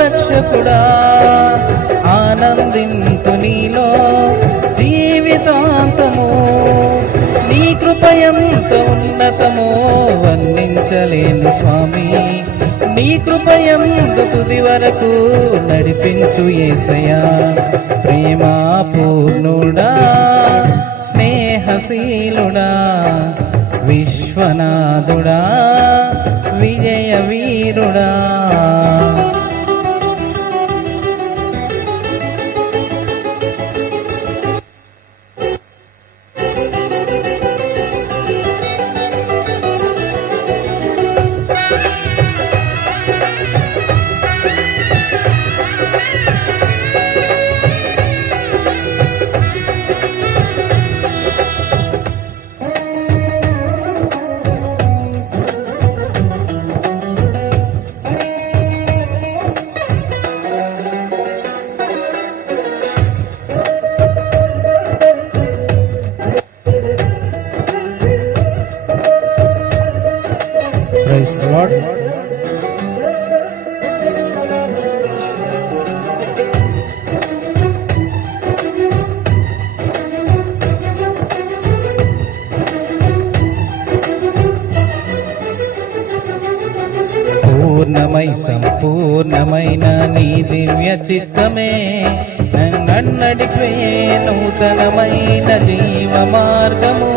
రక్షకుడా ఆనందింతు నీలో జీవితాంతము. నీ కృపయంత ఉన్నతమో వర్ణించలేను స్వామి. నీ కృపయందు తుది వరకు నడిపించు ఏసయా ప్రేమా పూర్ణుడా స్నేహశీలుడా విశ్వనాథుడా విజయ వీరుడా పూర్ణమై సంపూర్ణమైన నీ దివ్య చిత్తమే. నన్నడిపే నూతనమైన జీవ మార్గము.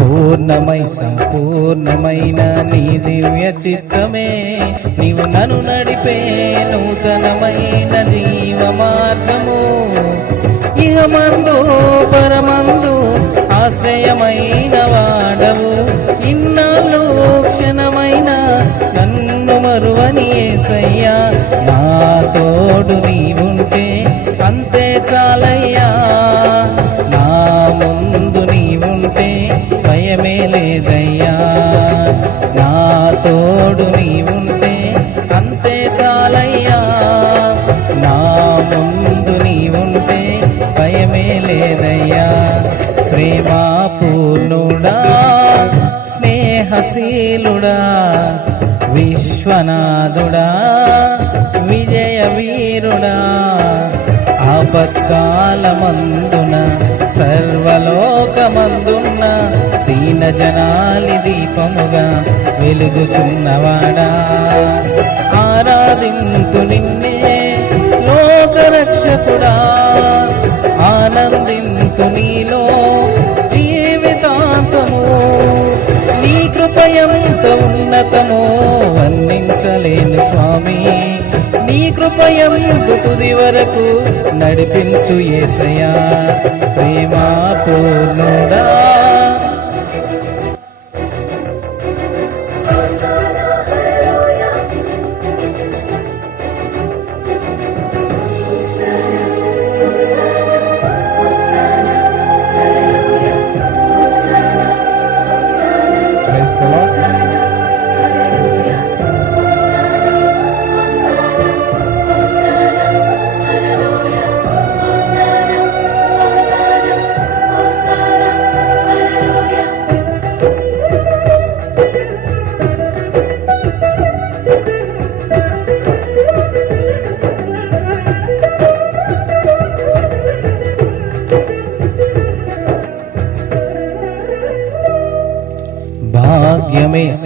పూర్ణమై సంపూర్ణమైన నీ దివ్య చిత్తమే. నీవు నన్ను నడిపే నూతనమైన జీవ మార్గము. ఇహమందు పరమందు ఆశ్రయమైన వాడవు. లేదయ్యా. నా తోడు నీవుంటే అంతే చాలయ్యా. నా ముందు నీవుంటే భయమే లేదయ్యా. ప్రేమా పూర్ణుడా స్నేహశీలుడా విశ్వనాథుడా విజయ వీరుడా ఆపత్కాలమందున సర్వలోకమందున్న జనాలి దీపముగా వెలుగుచున్నవాడా ఆరాధింతు నిన్నే లోకరక్షకుడా. ఆనందింతు నీలో జీవితాంతము. నీ కృపయంత ఉన్నతము వర్ణించలేను స్వామి. నీ కృపయందు తుది వరకు నడిపించు ఏసయా ప్రేమాతో పూర్ణుడా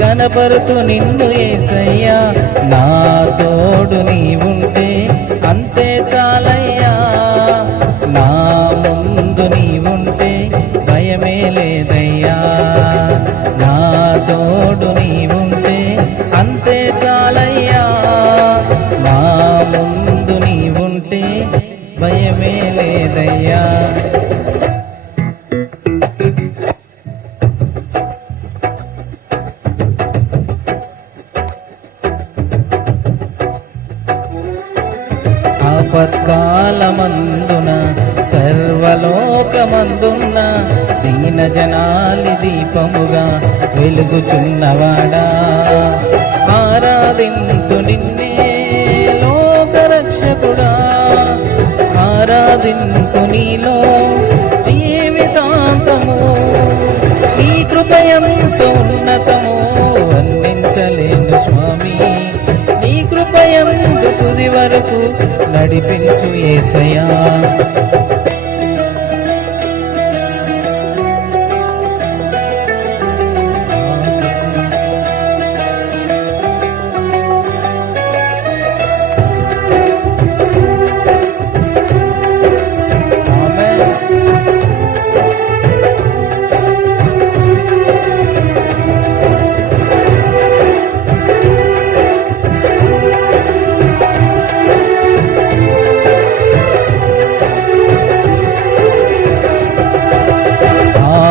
కనపరుతూ నిన్ను ఏసయ్యా. నా తోడు నీవుంటే అంతే చాలయ్యా. నా ముందు నీవుంటే భయమే లేదయ్యా. నా తోడు నీవుంటే అంతే చాలయ్యా. నా ముందు నీవుంటే భయమే లేదయ్యా. మందున సర్వలోకమందున్న దీన జనాలి దీపముగా వెలుగుచున్నవాడా. ఆరాధింతు నిన్నే లోకరక్షకుడా. ఆరాధింతు నీలో జీవితాంతము. నీ కృపయంత ఉన్నతము వర్ణించలేను స్వామి. నీ కృపయందు తుది వరకు నడిపించు ఏసయా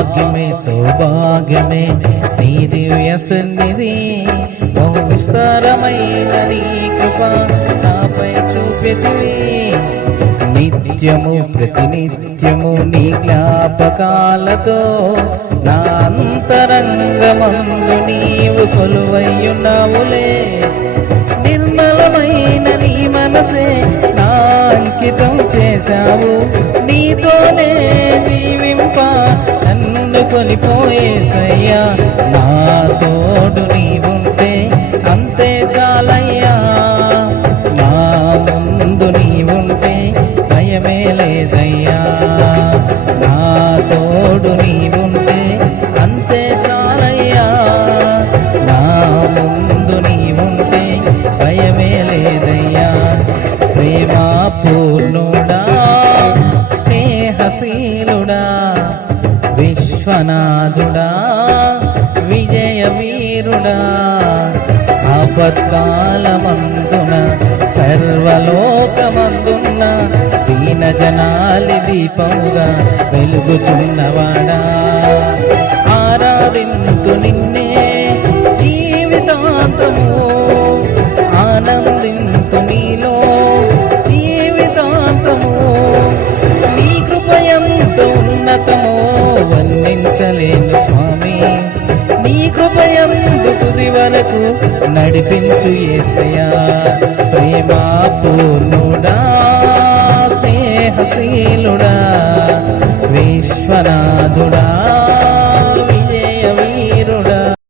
భాగ్యమే సౌభాగ్యమే నీ దివ్య సన్నిధి. బహు విస్తారమైన నీ కృప నాపై చూపితివి. నిత్యము ప్రతినిత్యము నీ జ్ఞాపకాలతో నా అంతరంగమందు నీవు కొలువయ్యున్నావులే నిర్మలమైన నీ మనసే నా అంకితం చేశావు. నీతోనే జీవింప నన్ను కొలిపోయేసయ్యా నా తోడు నీ వీరుడా విజయ వీరుడా ఆపత్కాలమందున సర్వలోకమందున్న దీన జనాలి దీపముగా వెలుగుతున్నవాడా. ఆరాధింతు నిన్నే జీవితాంతము సేవలకు నడిపించు ఏసయా ప్రేమా పూర్ణుడా స్నేహశీలుడా విశ్వనాథుడా.